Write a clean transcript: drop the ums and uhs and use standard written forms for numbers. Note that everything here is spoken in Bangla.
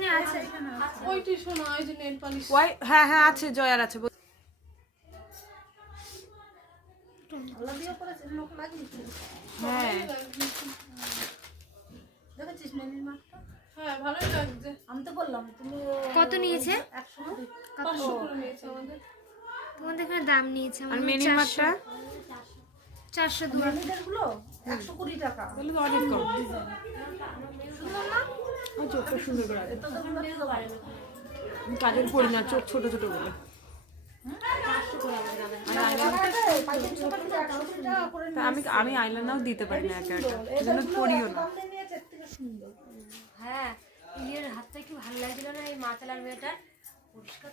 এখানে আছে ওইটি শোনা ওই যে নেল পালিশ হ্যাঁ হ্যাঁ আছে, জয়ার আছে। হ্যাঁ দেখেছিস মেনির মাঠটা? হ্যাঁ ভালোই লাগছে। আমি তো বললাম তুমি কত নিয়েছে? 500 করে নিয়েছে আমাদের। তোমাদের এখানে দাম নিয়েছে আর আমাদের মেনির মাঠটা 402 মেনিদের গুলো 120 টাকা। তাহলে তো অনেক কম। চোখটা সুন্দর করে আছে। আমি কাজের পড়ি না, চোখ ছোট ছোট বলে। আমি আইলাইনারও দিতে পারি না একা একা, এজন্য পড়িও না। হ্যাঁ ইয়ের হাতটা কি ভালো লাগছিল না এই মাতালার মেয়েটার? পরিষ্কার